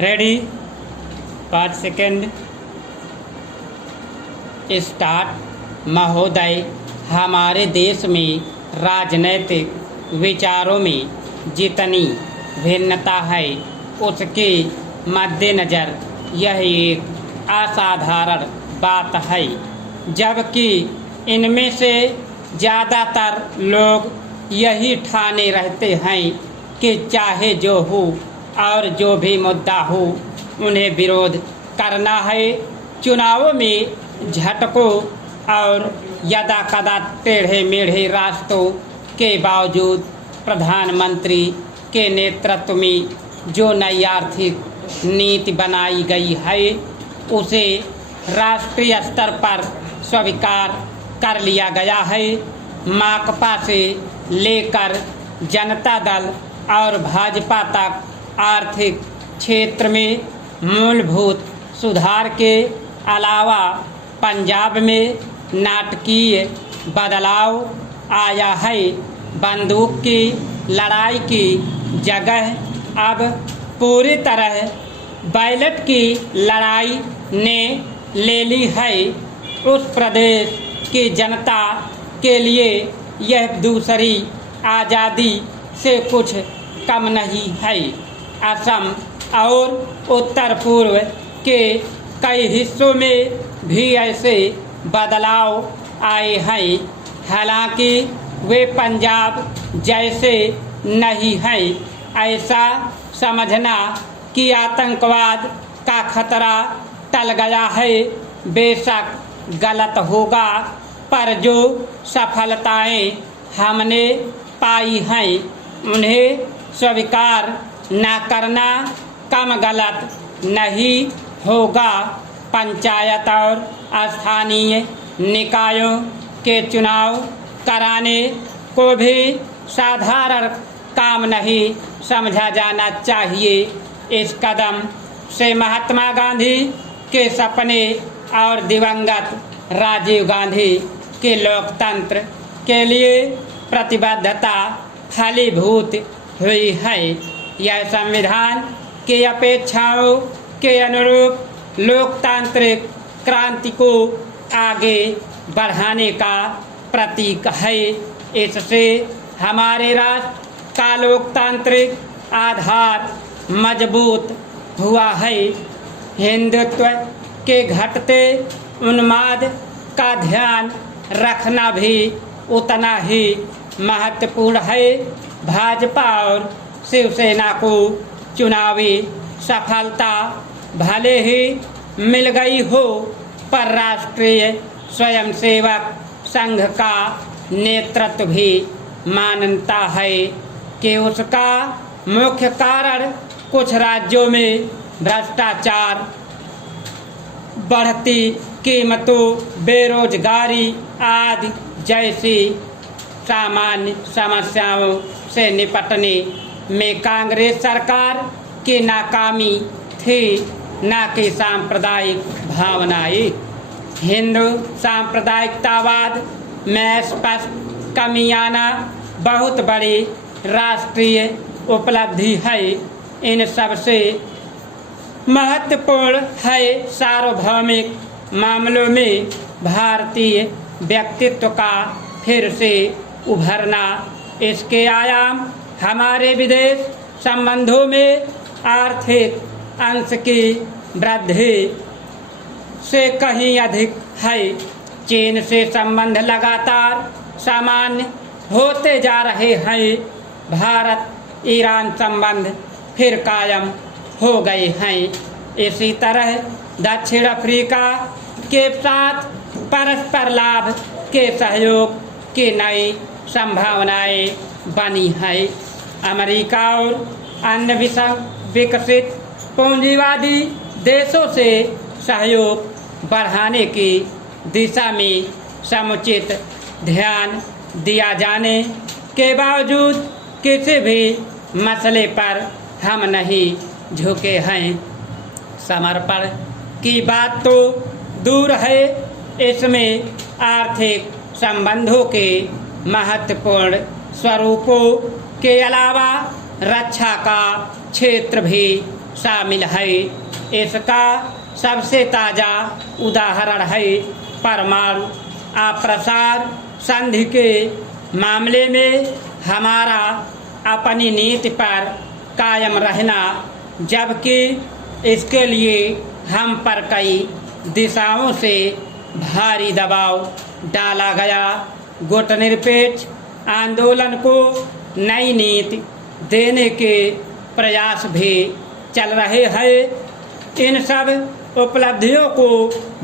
Ready 5 second start. महोदय, हमारे देश में राजनैतिक विचारों में जितनी भिन्नता है उसके मद्देनज़र यह एक असाधारण बात है, जबकि इनमें से ज़्यादातर लोग यही ठाने रहते हैं कि चाहे जो हो और जो भी मुद्दा हो उन्हें विरोध करना है। चुनावों में झटकों और यदाकदा टेढ़े मेढ़े रास्तों के बावजूद प्रधानमंत्री के नेतृत्व में जो नई आर्थिक नीति बनाई गई है उसे राष्ट्रीय स्तर पर स्वीकार कर लिया गया है। माकपा से लेकर जनता दल और भाजपा तक आर्थिक क्षेत्र में मूलभूत सुधार के अलावा पंजाब में नाटकीय बदलाव आया है। बंदूक की लड़ाई की जगह अब पूरी तरह बैलेट की लड़ाई ने ले ली है। उस प्रदेश की जनता के लिए यह दूसरी आज़ादी से कुछ कम नहीं है। असम और उत्तर पूर्व के कई हिस्सों में भी ऐसे बदलाव आए हैं, हालांकि वे पंजाब जैसे नहीं हैं। ऐसा समझना कि आतंकवाद का खतरा टल गया है बेशक गलत होगा, पर जो सफलताएं हमने पाई हैं उन्हें स्वीकार न करना कम गलत नहीं होगा। पंचायत और स्थानीय निकायों के चुनाव कराने को भी साधारण काम नहीं समझा जाना चाहिए। इस कदम से महात्मा गांधी के सपने और दिवंगत राजीव गांधी के लोकतंत्र के लिए प्रतिबद्धता फलीभूत हुई है। यह संविधान की अपेक्षाओं के अनुरूप लोकतांत्रिक क्रांति को आगे बढ़ाने का प्रतीक है। इससे हमारे राष्ट्र का लोकतांत्रिक आधार मजबूत हुआ है। हिंदुत्व के घटते उन्माद का ध्यान रखना भी उतना ही महत्वपूर्ण है। भाजपा और शिवसेना को चुनावी सफलता भले ही मिल गई हो, पर राष्ट्रीय स्वयंसेवक संघ का नेतृत्व भी मानता है कि उसका मुख्य कारण कुछ राज्यों में भ्रष्टाचार, बढ़ती कीमतों, बेरोजगारी आदि जैसी सामान्य समस्याओं से निपटने में कांग्रेस सरकार की नाकामी थी, न कि सांप्रदायिक भावनाएं। हिंदू सांप्रदायिकतावाद में स्पष्ट कमी आना बहुत बड़ी राष्ट्रीय उपलब्धि है। इन सबसे महत्वपूर्ण है सार्वभौमिक मामलों में भारतीय व्यक्तित्व का फिर से उभरना। इसके आयाम हमारे विदेश संबंधों में आर्थिक अंश की वृद्धि से कहीं अधिक है। चीन से संबंध लगातार सामान्य होते जा रहे हैं। भारत ईरान संबंध फिर कायम हो गए हैं। इसी तरह दक्षिण अफ्रीका के साथ परस्पर लाभ के सहयोग की नई संभावनाएं बनी है। अमेरिका और अन्य विकसित पूंजीवादी देशों से सहयोग बढ़ाने की दिशा में समुचित ध्यान दिया जाने के बावजूद किसी भी मसले पर हम नहीं झुके हैं। समर्पण की बात तो दूर है, इसमें आर्थिक संबंधों के महत्वपूर्ण स्वरूपों के अलावा रक्षा का क्षेत्र भी शामिल है। इसका सबसे ताज़ा उदाहरण है परमाणु अप्रसार संधि के मामले में हमारा अपनी नीति पर कायम रहना, जबकि इसके लिए हम पर कई दिशाओं से भारी दबाव डाला गया। गुटनिरपेक्ष आंदोलन को नई नीति देने के प्रयास भी चल रहे हैं। इन सब उपलब्धियों को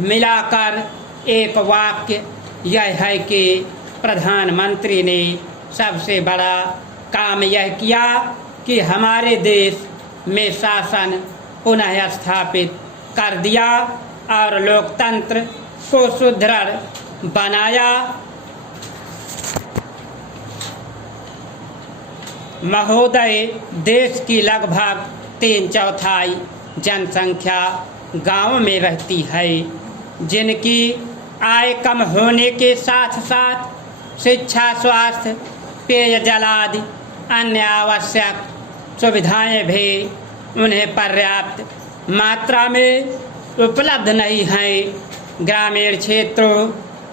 मिलाकर एक वाक्य यह है कि प्रधानमंत्री ने सबसे बड़ा काम यह किया कि हमारे देश में शासन पुनः स्थापित कर दिया और लोकतंत्र को सुदृढ़ बनाया। महोदय, देश की लगभग 3/4 जनसंख्या गांवों में रहती है, जिनकी आय कम होने के साथ साथ शिक्षा, स्वास्थ्य, पेयजल आदि अन्य आवश्यक सुविधाएं भी उन्हें पर्याप्त मात्रा में उपलब्ध नहीं हैं। ग्रामीण क्षेत्रों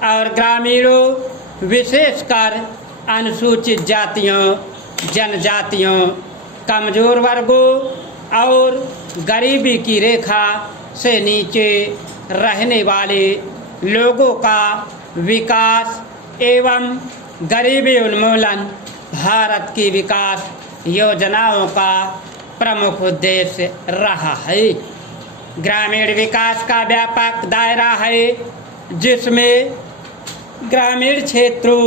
और ग्रामीणों, विशेषकर अनुसूचित जातियों, जनजातियों, कमजोर वर्गों और गरीबी की रेखा से नीचे रहने वाले लोगों का विकास एवं गरीबी उन्मूलन भारत की विकास योजनाओं का प्रमुख उद्देश्य रहा है। ग्रामीण विकास का व्यापक दायरा है, जिसमें ग्रामीण क्षेत्रों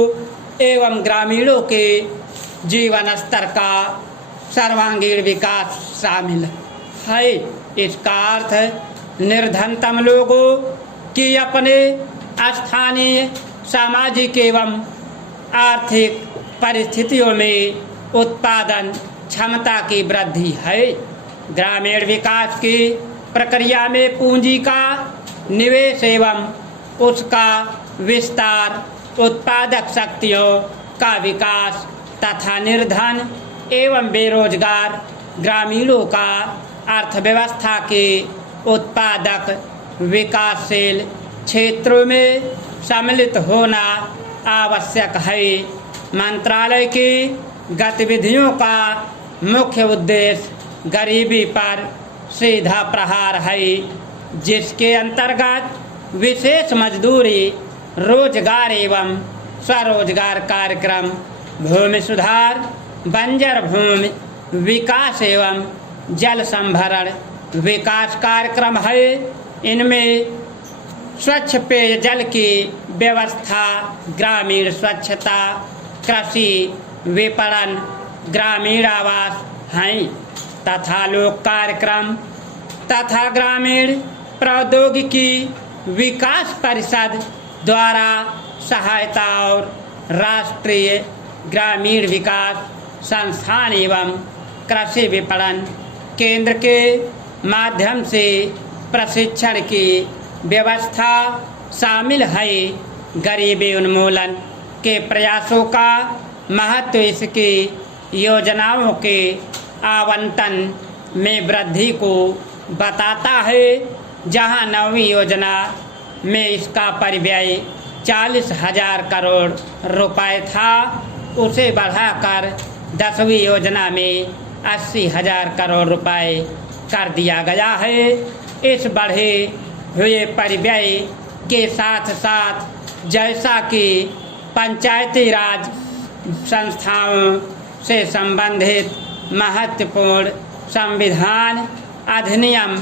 एवं ग्रामीणों के जीवन स्तर का सर्वांगीण विकास शामिल है। इसका अर्थ निर्धनतम लोगों की अपने स्थानीय सामाजिक एवं आर्थिक परिस्थितियों में उत्पादन क्षमता की वृद्धि है। ग्रामीण विकास की प्रक्रिया में पूंजी का निवेश एवं उसका विस्तार, उत्पादक शक्तियों का विकास तथा निर्धन एवं बेरोजगार ग्रामीणों का अर्थव्यवस्था के उत्पादक विकासशील क्षेत्रों में सम्मिलित होना आवश्यक है। मंत्रालय की गतिविधियों का मुख्य उद्देश्य गरीबी पर सीधा प्रहार है, जिसके अंतर्गत विशेष मजदूरी, रोजगार एवं स्वरोजगार कार्यक्रम, भूमि सुधार, बंजर भूमि विकास एवं जल संभरण विकास कार्यक्रम है। इनमें स्वच्छ पेयजल की व्यवस्था, ग्रामीण स्वच्छता, कृषि, विपणन, ग्रामीण आवास हैं तथा लोक कार्यक्रम तथा ग्रामीण प्रौद्योगिकी विकास परिषद द्वारा सहायता और राष्ट्रीय ग्रामीण विकास संस्थान एवं कृषि विपणन केंद्र के माध्यम से प्रशिक्षण की व्यवस्था शामिल है। गरीबी उन्मूलन के प्रयासों का महत्व इसकी योजनाओं के आवंटन में वृद्धि को बताता है। जहां 9वीं योजना में इसका परिव्यय 40,000 करोड़ रुपए था, उसे बढ़ाकर 10वीं योजना में 80,000 करोड़ रुपए कर दिया गया है। इस बढ़े हुए परिव्यय के साथ साथ जैसा कि पंचायती राज संस्थाओं से संबंधित महत्वपूर्ण संविधान अधिनियम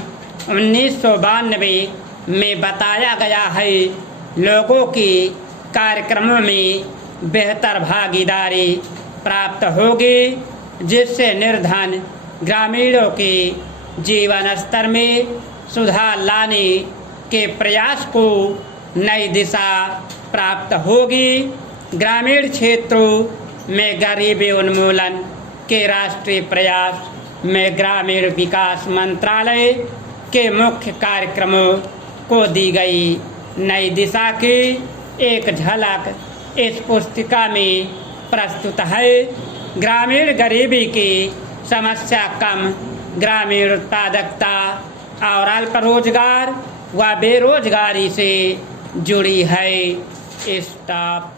1992 में बताया गया है, लोगों की कार्यक्रमों में बेहतर भागीदारी प्राप्त होगी, जिससे निर्धन ग्रामीणों के जीवन स्तर में सुधार लाने के प्रयास को नई दिशा प्राप्त होगी। ग्रामीण क्षेत्रों में गरीबी उन्मूलन के राष्ट्रीय प्रयास में ग्रामीण विकास मंत्रालय के मुख्य कार्यक्रमों को दी गई नई दिशा की एक झलक इस पुस्तिका में प्रस्तुत है। ग्रामीण गरीबी की समस्या कम ग्रामीण उत्पादकता और अल्प रोजगार व बेरोजगारी से जुड़ी है। स्टॉप।